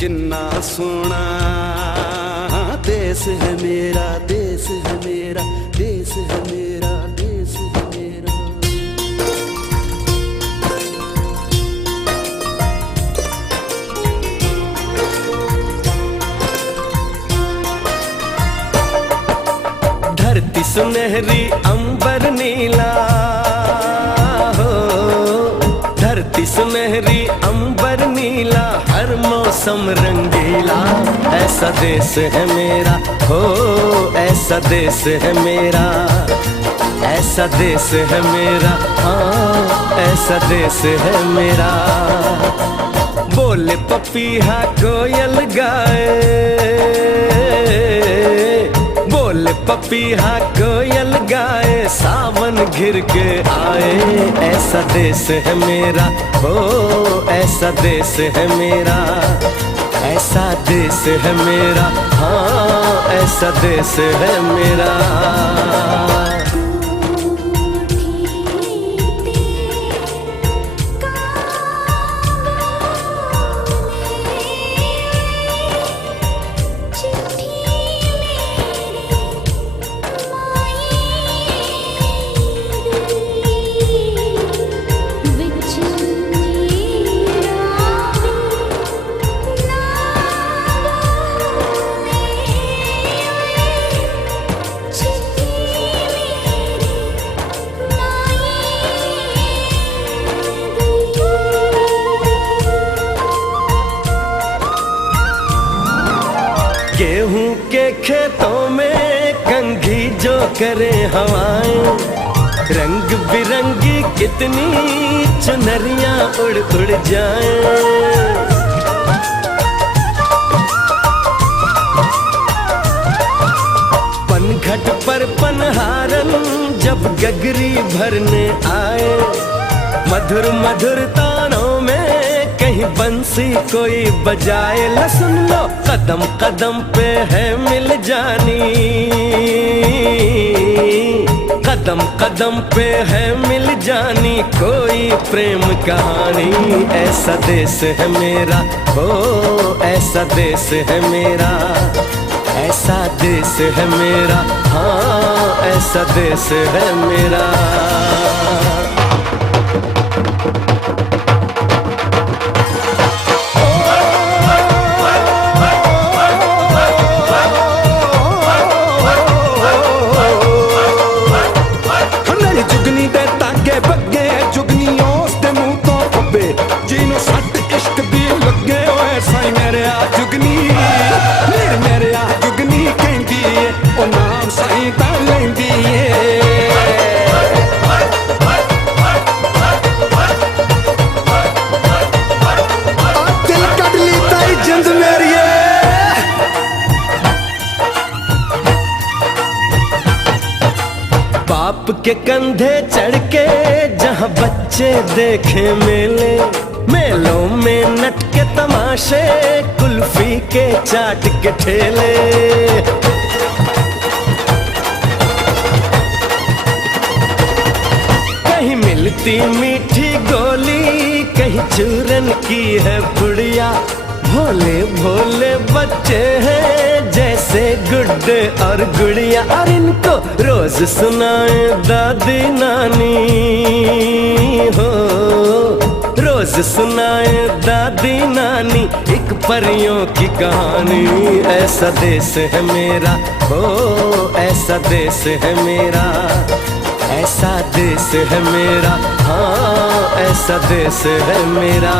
किन्ना सोना देश है मेरा, देश है मेरा, देश है मेरा, देश है मेरा। धरती सुनहरी अंबर नीला हो, धरती सुनहरी अंबर नीला, हर मौसम रंगीला। ऐसा देश है मेरा हो, ऐसा देश है मेरा, ऐसा देश है मेरा, हाँ ऐसा देश है मेरा। बोले पपीहा कोयल गाए, बोले पपीहा कोयल गाए, सावन घिर के आए। ऐसा देश है मेरा हो, ऐसा देश है मेरा, ऐसा देश है मेरा, हाँ ऐसा देश है मेरा। गेहूं के खेतों में कंघी जो करे हवाएं, रंग बिरंगी कितनी चुनरियां उड़ उड़ जाएं। पनघट पर पनहारन जब गगरी भरने आए, मधुर मधुर तानों में कहीं बंसी कोई बजाए। ला सुन लो कदम कदम पे है मिल जानी, कदम कदम पे है मिल जानी कोई प्रेम कहानी। ऐसा देश है मेरा हो, ऐसा देश है मेरा, ऐसा देश है मेरा, हाँ ऐसा देश है मेरा। बाप के कंधे चढ़ के जहाँ बच्चे देखे मेले, मेलों में नट के तमाशे, कुल्फी के चाट के ठेले। कहीं मिलती मीठी गोली, कहीं चूरन की है पुड़िया। भोले भोले बच्चे हैं जैसे गुड्डे और गुड़िया, और इनको रोज सुनाए दादी नानी हो, रोज सुनाए दादी नानी एक परियों की कहानी। ऐसा देश है मेरा हो, ऐसा देश है मेरा, ऐसा देश है मेरा, हाँ ऐसा देश है मेरा।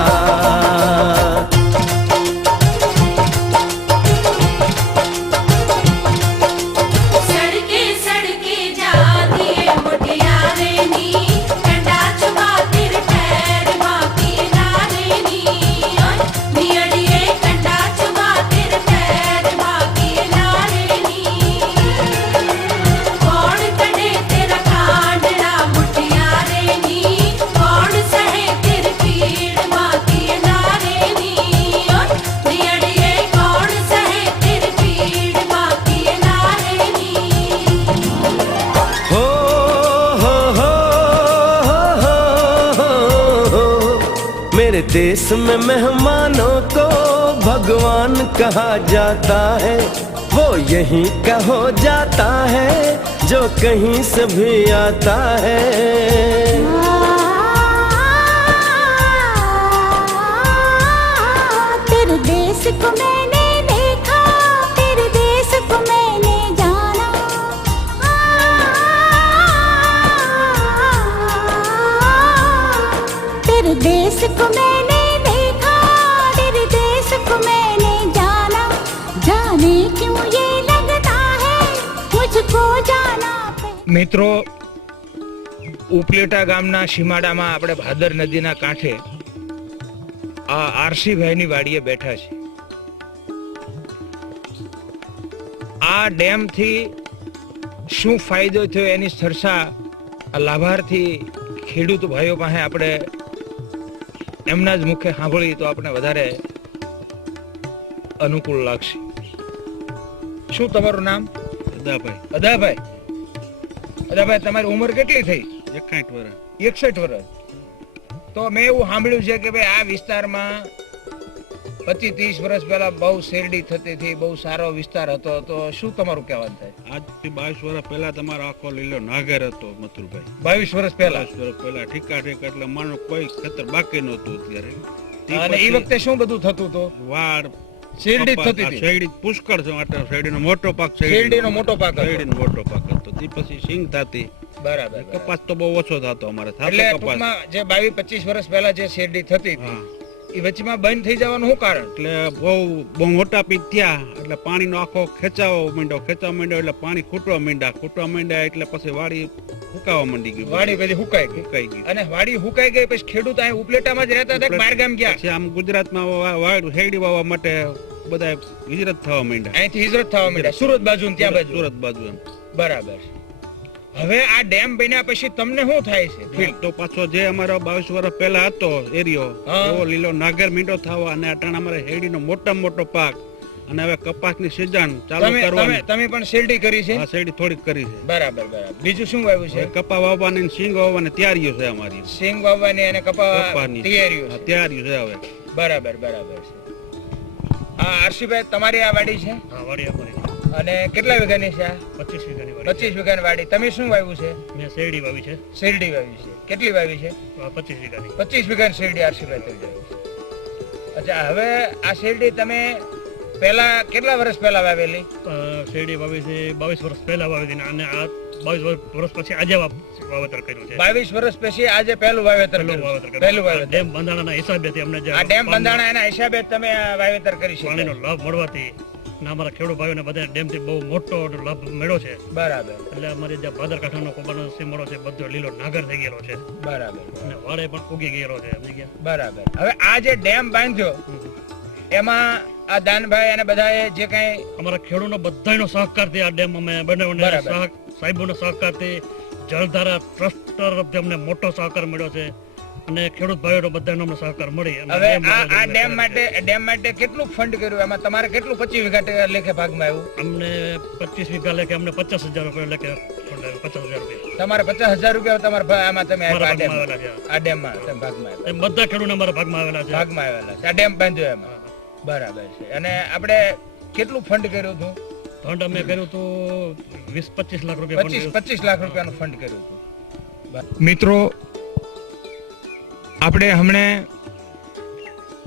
मेरे देश में मेहमानों को भगवान कहा जाता है वो यहीं का हो जाता है जो कहीं से भी आता है। तेरे देश को मैंने देखा, तेरे देश को मैंने जाना, तेरे देश को मैंने देखा, तेरे देश को मैंने जाना, जाने क्यों ये लगता है मुझको जाना। મિત્રો, ઉપલેટા ગામના સીમાડામાં આપણે ભાદર નદીના કાંઠે આ આરસીભાઈની વાડીએ બેઠા છે। આ ડેમથી શું ફાયદો થયો એની ચર્ચા લાભાર્થી ખેડૂત ભાઈઓ પાસે આપણે એમના જ મુખે સાંભળી તો આપણે વધારે અનુકૂળ લાગશે। શું તમારું નામ? અદાભાઈ। અદાભાઈ, અદાભાઈ તમારી ઉંમર કેટલી થઈ? 61 વર્ષ। 61 વર્ષ। તો મેં એવું સાંભળ્યું છે કે ભાઈ આ વિસ્તારમાં 25-30 વર્ષ પહેલા બહુ શેરડી થતી હતી, બહુ સારો વિસ્તાર હતો, તો શું તમારું કહેવાનું થાય? આજથી 22 વર્ષ પહેલા તમારો આખો લીલો નાગર હતો મથુરભાઈ। 22 વર્ષ પહેલા? 22 વર્ષ પહેલા ઠીકા એટલે માનો કોઈ ખેતર બાકી નહોતું અત્યારે। અને એ વખતે શું બધું થતું હતું? વાડ શેરડી થતી હતી? શેરડી પુષ્કળ છે માટે શેરડીનો મોટો પાક, શેરડીનો મોટો પાક હતો? શેરડીનો મોટો પાક હતો। તે પછી સિંગ થતી। બરાબર। કપાસ તો બહુ ઓછો થતો અમારે, એટલે થતો કપાસ। ટૂંકમાં જે 22-25 વર્ષ પહેલા જે શેરડી થતી હતી એ વચમાં બંધ થઈ જવાનું શું કારણ? એટલે બહુ મોટા પીક થયા એટલે પાણીનો આખો ખેંચાવો માંડ્યો એટલે પાણી ખૂટવા માંડ્યા એટલે પછી વાડી હુકાવા માંડી ગઈ। વાડી બધી હુકાઈ ગઈ। અને વાડી હુકાઈ ગઈ પછી ખેડૂત અહીં ઉપલેટામાં જ રહેતા હતા કે બહાર ગામ ગયા? પછી આમ ગુજરાતમાં શેરડી વાવવા માટે બધા હિજરત થવા માંડ્યા। અહીંથી હિજરત થવા માંડ્યા સુરત બાજુ ને ત્યાં બાજુ? સુરત બાજુ એમ। બરાબર। હવે આ ડેમ બન્યા પછી તમને શું થાય છે ફીલ? તો પાછો જે અમારો 22 વર્ષ પહેલા હતો એરિયો એવો લીલો નાગર મીંડો થવા અને અટાણ અમારે શેરડીનો મોટો પાક અને હવે કપાસની સીઝન ચાલુ કરવાની। તમે પણ શેરડી કરી છે? હા, શેરડી થોડીક કરી છે। બરાબર। બીજું શું વાવ્યું છે? કપા વાવવાની ને સિંગ વાવવાની તૈયારીઓ છે અમારી। સિંગ વાવવાની અને કપાસની તૈયારીઓ છે હવે। બરાબર છે। આ આરસીભાઈ તમારી આ વાડી છે? હા, વાડી અમારી છે। અને કેટલા વીઘાની છે? 25 વીઘાની વાડી। 25 વીઘાની વાડી। તમે શું વાવ્યું છે? મેં શેરડી વાવી છે। શેરડી વાવી છે? કેટલી વાવી છે? 25 વીઘાની। 25 વીઘાની શેરડી આરસીભાઈ થઈ જાય છે। અચ્છા, હવે આ શેરડી તમે પહેલા કેટલા વર્ષ પહેલા વાવેલી? શેરડી વાવી છે 22 વર્ષ પહેલા વાવી હતી અને આ 22 વર્ષ પછી આજે વાવેતર કર્યું છે। 22 વર્ષ પછી આજે પહેલું વાવેતર કર્યું? ડેમ બંધારણના હિસાબેથી અમને જે આ ડેમ બંધારણના હિસાબે તમે આ વાવેતર કરી છે? પાણીનો લાભ મળવાથી ના અમારા ખેડૂત ભાઈઓને બધા ડેમથી બહુ મોટો લાભ મળ્યો છે। બરાબર। એટલે અમારી જે ભાદરકાંઠાનો કોબાનો સીમડો છે બધો લીલો નાગર થઈ ગયેલો છે। બરાબર। અને વાડે પણ ઉગી ગયેલો છે સમજી ગયા? બરાબર। હવે આ જે ડેમ બાંધ્યો એમાં આ દાનભાઈ અને બધાએ જે કઈ અમારા ખેડૂતનો બધાનો સહકારથી આ ડેમ અમે બનાવ્યો, સાહેબોનો સહકારથી જળધારા ટ્રસ્ટ તરફથી અમને મોટો સહકાર મળ્યો છે અને ખેડૂત ભાઈઓનો બધાનો અમને સહકાર મળી। હવે આ ડેમ માટે કેટલું ફંડ કર્યું? એમાં તમારે કેટલું 25 વીઘા લેખે ભાગમાં આવ્યું? અમને 25 વીઘા લેખે અમને 50,000 રૂપિયા લેખે 50,000 રૂપિયા। તમારે 50,000 રૂપિયા તમારા આમાં તમે આ ડેમમાં તમે ભાગમાં આવ્યા? બધા ખેડૂતો અમારા ભાગમાં આવેલા છે। ભાગમાં આવેલા છે આ ડેમ બાંધ્યો એમાં? બરાબર છે। અને આપણે કેટલું ફંડ કર્યું હતું? ફંડ અમે કર્યું હતું 20-25 લાખ રૂપિયા। 25 લાખ રૂપિયાનું ફંડ કર્યું હતું। મિત્રો, આપણે હમણે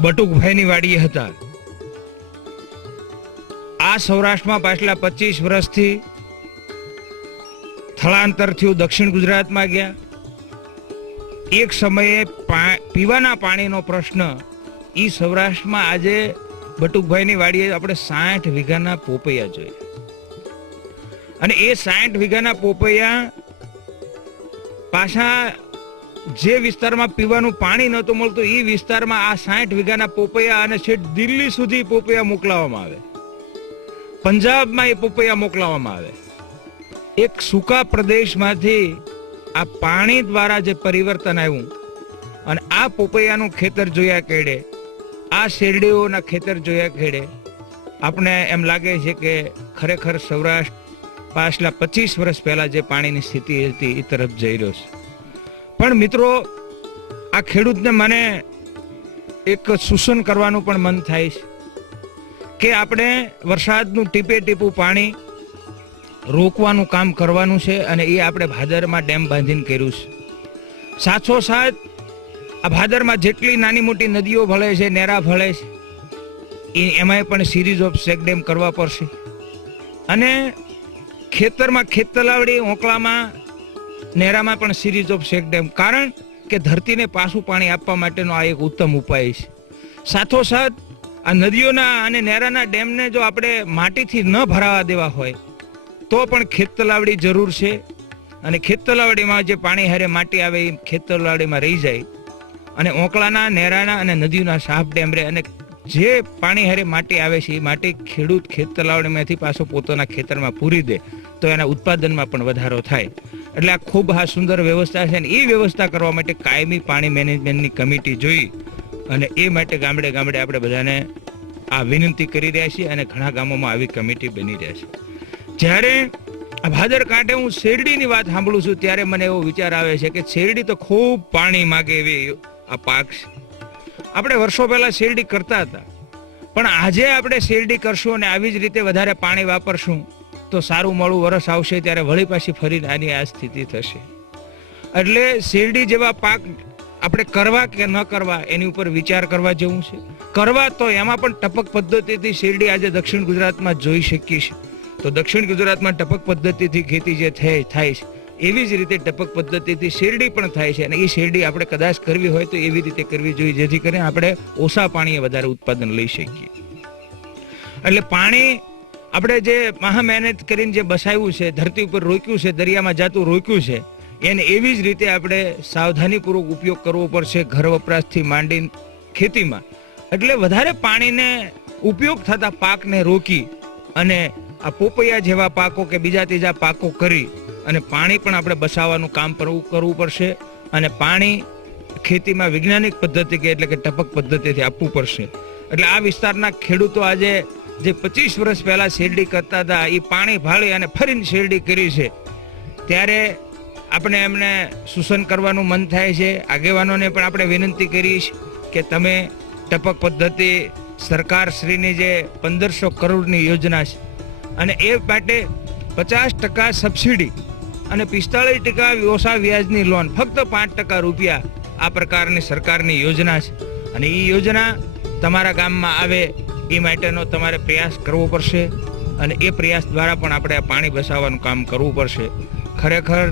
બટુકભાઈની વાડીએ હતા। આ સૌરાષ્ટ્રમાં પાછલા 25 વર્ષથી સ્થળાંતર થયું, દક્ષિણ ગુજરાતમાં ગયા। એક સમયે પીવાના પાણીનો પ્રશ્ન ઈ સૌરાષ્ટ્રમાં આજે બટુકભાઈની વાડીએ આપણે 60 વીઘાના પોપૈયા જોઈએ અને એ 60 વીઘાના પોપૈયા પાછા જે વિસ્તારમાં પીવાનું પાણી નહોતું મળતું એ વિસ્તારમાં આ 60 વીઘાના પોપૈયા અને છેક દિલ્હી સુધી પોપૈયા મોકલાવવામાં આવે, પંજાબમાં એ પોપૈયા મોકલાવવામાં આવે। એક સૂકા પ્રદેશમાંથી આ પાણી દ્વારા જે પરિવર્તન આવ્યું અને આ પોપૈયાનું ખેતર જોયા કેડે, આ શેરડીઓના ખેતર જોયા ખેડે આપણે એમ લાગે છે કે ખરેખર સૌરાષ્ટ્ર પાછલા 25 વર્ષ પહેલા જે પાણીની સ્થિતિ હતી એ તરફ જઈ રહ્યો છે। પણ મિત્રો, આ ખેડૂતને મને એક સૂચન કરવાનું પણ મન થાય છે કે આપણે વરસાદનું ટીપે ટીપું પાણી રોકવાનું કામ કરવાનું છે, અને એ આપણે ભાદરમાં ડેમ બાંધીને કર્યું છે. સાથોસાથ આ ભાદરમાં જેટલી નાની મોટી નદીઓ ભળે છે, નેરા ભળે છે, એમાંય પણ સિરીઝ ઓફ ચેક ડેમ કરવા પડશે. અને ખેતરમાં ખેત તલાવડી, ઓંકળામાં, નેરામાં પણ સિરીઝ ઓફ ચેક ડેમ, કારણ કે ધરતીને પાછું પાણી આપવા માટેનો આ એક ઉત્તમ ઉપાય છે. સાથોસાથ આ નદીઓના અને નેરાના ડેમને જો આપણે માટીથી ન ભરાવા દેવા હોય તો પણ ખેત તલાવડી જરૂર છે. અને ખેત તલાવડીમાં જે પાણી હારે માટી આવે એ ખેત તલાવડીમાં રહી જાય, અને ઓંકળાના, નેરાના અને નદીઓના સાફ ડેમ રહે, અને જે પાણી હારે માટી આવે છે એ માટી ખેડૂત ખેત તલાવડીમાંથી પાછો પોતાના ખેતરમાં પૂરી દે તો એના ઉત્પાદનમાં પણ વધારો થાય. એટલે આ ખૂબ સુંદર વ્યવસ્થા છે, અને એ વ્યવસ્થા કરવા માટે કાયમી પાણી મેનેજમેન્ટની કમિટી જોઈ, અને એ માટે ગામડે ગામડે આપણે બધાને આ વિનંતી કરી રહ્યા છીએ, અને ઘણા ગામોમાં આવી કમિટી બની રહ્યા છે. જ્યારે આ ભાદર કાંઠે હું શેરડીની વાત સાંભળું છું ત્યારે મને એવો વિચાર આવે છે કે શેરડી તો ખૂબ પાણી માગે એવી આ પાક છે. આપણે વર્ષો પહેલા શેરડી કરતા હતા, પણ આજે આપણે શેરડી કરશું અને આવી જ રીતે વધારે પાણી વાપરશું તો સારું મોડું વરસ આવશે ત્યારે વળી પાછી ફરીને આની આ સ્થિતિ થશે. એટલે શેરડી જેવા પાક આપણે કરવા કે ન કરવા એની ઉપર વિચાર કરવા જેવું છે. કરવા તો એમાં પણ ટપક પદ્ધતિથી શેરડી આજે દક્ષિણ ગુજરાતમાં જોઈ શકીએ છીએ. તો દક્ષિણ ગુજરાતમાં ટપક પદ્ધતિથી ખેતી જે થાય છે એવી જ રીતે ટપક પદ્ધતિથી શેરડી પણ થાય છે, અને એ શેરડી આપણે કદાચ કરવી હોય તો એવી રીતે કરવી જોઈએ જેથી કરીને આપણે ઓછા પાણીએ વધારે ઉત્પાદન લઈ શકીએ. એટલે પાણી આપણે જે મહા મહેનત કરીને જે બસાવ્યું છે, ધરતી ઉપર રોક્યું છે, દરિયામાં જાતું રોક્યું છે, એને એવી જ રીતે આપણે સાવધાનીપૂર્વક ઉપયોગ કરવો પડશે ઘર વપરાશથી માંડીને ખેતીમાં. એટલે વધારે પાણીને ઉપયોગ થતા પાકને રોકી અને આ પોપૈયા જેવા પાકો કે બીજા ત્રીજા પાકો કરી અને પાણી પણ આપણે બચાવવાનું કામ કરવું પડશે. અને પાણી ખેતીમાં વૈજ્ઞાનિક પદ્ધતિ એટલે કે ટપક પદ્ધતિથી આપવું પડશે. એટલે આ વિસ્તારના ખેડૂતો આજે જે 25 વર્ષ પહેલા શેરડી કરતા હતા એ પાણી ભાળી અને ફરીને શેરડી કરી છે, ત્યારે આપણે એમને સૂચન કરવાનું મન થાય છે. આગેવાનોને પણ આપણે વિનંતી કરીશ કે તમે ટપક પદ્ધતિ સરકારશ્રીની જે 1500 કરોડની યોજના છે અને એ માટે 50% સબસિડી અને 45% ઓછા વ્યાજની લોન, ફક્ત 5% રૂપિયા, આ પ્રકારની સરકારની યોજના છે. અને એ યોજના તમારા ગામમાં આવે એ માટેનો તમારે પ્રયાસ કરવો પડશે, અને એ પ્રયાસ દ્વારા પણ આપણે આ પાણી બચાવવાનું કામ કરવું પડશે. ખરેખર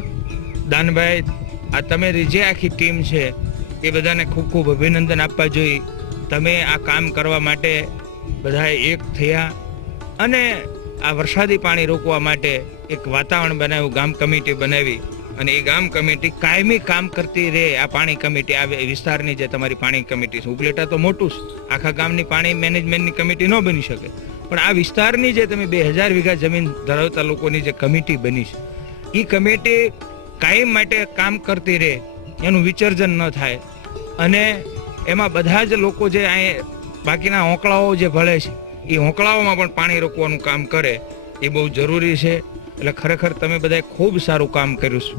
દાનભાઈ, આ તમે જે આખી ટીમ છે એ બધાને ખૂબ ખૂબ અભિનંદન આપવા જોઈએ. તમે આ કામ કરવા માટે બધાએ એક થયા અને આ વરસાદી પાણી રોકવા માટે એક વાતાવરણ બનાવ્યું, ગામ કમિટી બનાવી, અને એ ગામ કમિટી કાયમી કામ કરતી રહે. આ પાણી કમિટી આ વિસ્તારની જે તમારી પાણી કમિટી છે, ઉપલેટા તો મોટું છે, આખા ગામની પાણી મેનેજમેન્ટની કમિટી ન બની શકે, પણ આ વિસ્તારની જે તમે 2000 વીઘા જમીન ધરાવતા લોકોની જે કમિટી બની છે એ કમિટી કાયમ માટે કામ કરતી રહે, એનું વિસર્જન ન થાય, અને એમાં બધા જ લોકો જે અહીં બાકીના હોંકળાઓ જે ભળે છે એ હોંકળાઓમાં પણ પાણી રોકવાનું કામ કરે, એ બહુ જરૂરી છે. એટલે ખરેખર તમે બધાએ ખૂબ સારું કામ કર્યું છે.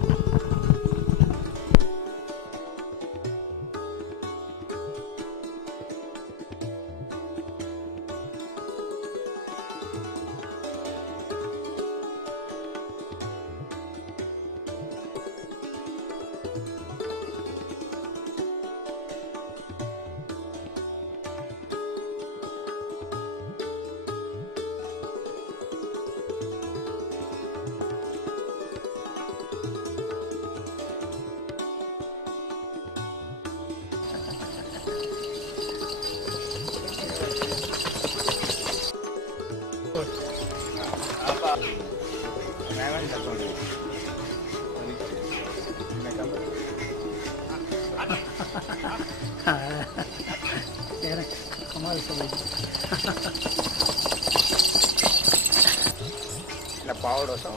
પાવડો છો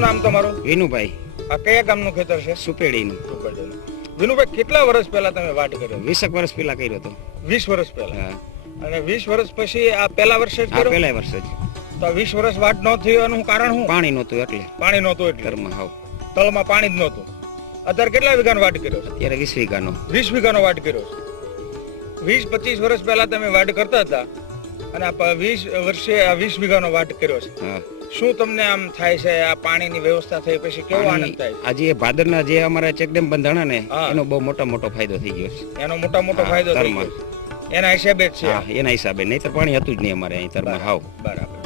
શું નામ તમારું? વિનુભાઈ આ કયા ગામનું ખેતર છે? સુપેડીનું. વિનુભાઈ, કેટલા વર્ષ પહેલા તમે વાટ કર્યો? 20 વર્ષ પહેલા કર્યો હતો. 20 વર્ષ પહેલા. હા, અને 20 વર્ષ પછી આ પહેલા વર્ષે જ આ કર્યો? પહેલા વર્ષે જ. તો આ 20 વર્ષ વાટ ન થવાનું કારણ શું? પાણી નહોતું એટલે પાણી નહોતું એટલે. ઘરમાં. હાવ તળમાં પાણી જ નહોતું. અત્યારે કેટલા વીઘાનો વાટ કર્યો છે? અત્યારે 20 વીઘાનો. 20 વીઘાનો વાટ કર્યો છે. 20-25 વર્ષ પહેલા તમે વાટ કરતા હતા અને આ 20 વર્ષે આ 20 વીઘાનો વાટ કર્યો છે. હા, શું તમને આમ થાય છે આ પાણીની વ્યવસ્થા થઈ પછી કેવો આનંદ થાય છે? આજે ભાદરના જે અમારા ચેકડેમ બંધાણા ને હા. એનો બહુ મોટો ફાયદો થઈ ગયો છે. એનો મોટો હા, ફાયદો થઈ તરમાં. ગયો છે. એના હિસાબે જ છે. હા, એના હિસાબે. નહીંતર પાણી હતું જ નહીં અમારે અહીં તરમાં. હાવ બરાબર.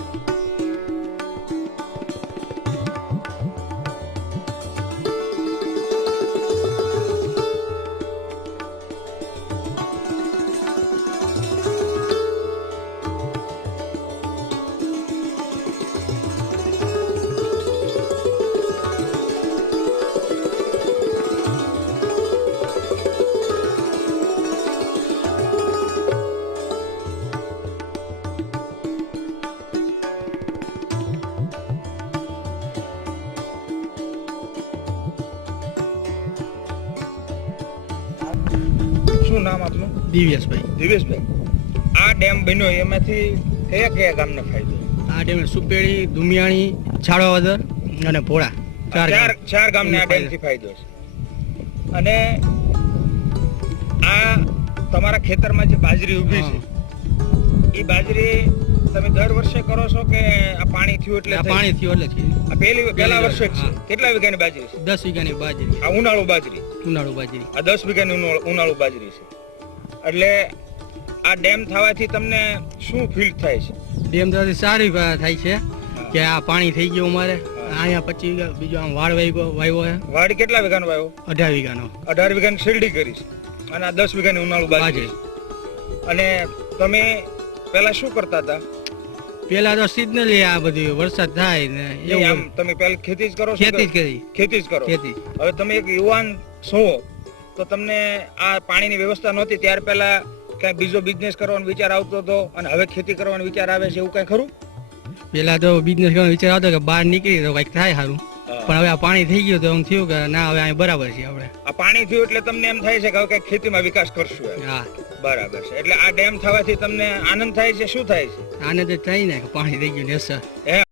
શું નામ આપનું? દિવ્યેશભાઈ. દિવેશભાઈ, આ ડેમ બન્યો એમાંથી કયા ગામને ફાયદો? આ ડેમ સુપેડી, દુમિયાણી, છાળાવદર અને ભોળા ચાર ગામને આ ડેમથી ફાયદો છે. અને આ તમારા ખેતરમાં જે બાજરી ઊભી છે એ બાજરી તમે દર વર્ષે કરો છો કે આ પાણી થયું એટલે થઈ? પાણી થયું એટલે થયું. આ પહેલા વર્ષે જ છે. હા. કેટલા વીઘાની બાજરી છે? 10 વીઘાની બાજરી, આ ઉનાળુ બાજરી. ઉનાળુ બાજરી. આ 10 વીઘાની ઉનાળુ બાજરી છે. એટલે આ ડેમ થવાથી તમને શું ફીલ થાય છે? ડેમ દ્વારા સારી થાય છે કે આ પાણી થઈ ગયું અમારે. અહીંયા 25 વીઘા બીજો આમ વાડ વાવ્યો છે. વાડી કેટલા વીઘાનો વાવ્યો? 18 વીઘાનો 18 વીઘાની શેરડી કરી છે અને આ 10 વીઘાની ઉનાળુ બાજરી છે. અને તમે પેલા શું કરતા હતા? પેલા તો સિઝનલી આ બધું વરસાદ થાય ને નહીં, આમ એવું તમે પહેલા ખેતી જ કરો છો? ખેતી જ કરી. ખેતી જ કરો. ખેતી. હવે તમે એક યુવાન છો તો તમને આ પાણીની વ્યવસ્થા નહોતી ત્યાર પહેલા કઈ બીજો બિઝનેસ કરવાનો વિચાર આવતો હતો અને હવે ખેતી કરવાનો વિચાર આવે છે એવું કઈ ખરું? પેલા તો બિઝનેસ કરવાનો વિચાર આવતો કે બહાર નીકળી તો કઈક થાય સારું, પણ હવે આ પાણી થઈ ગયું તો એમ થયું કે ના હવે અહીં બરાબર છે આપણે. આ પાણી થયું એટલે તમને એમ થાય છે કે હવે કઈ ખેતીમાં વિકાસ કરશું એમ. હા, બરાબર છે. એટલે આ ડેમ થવાથી તમને આનંદ થાય છે? શું થાય છે? આને તો થઈ ને કે પાણી થઈ ગયું ને સર. એમ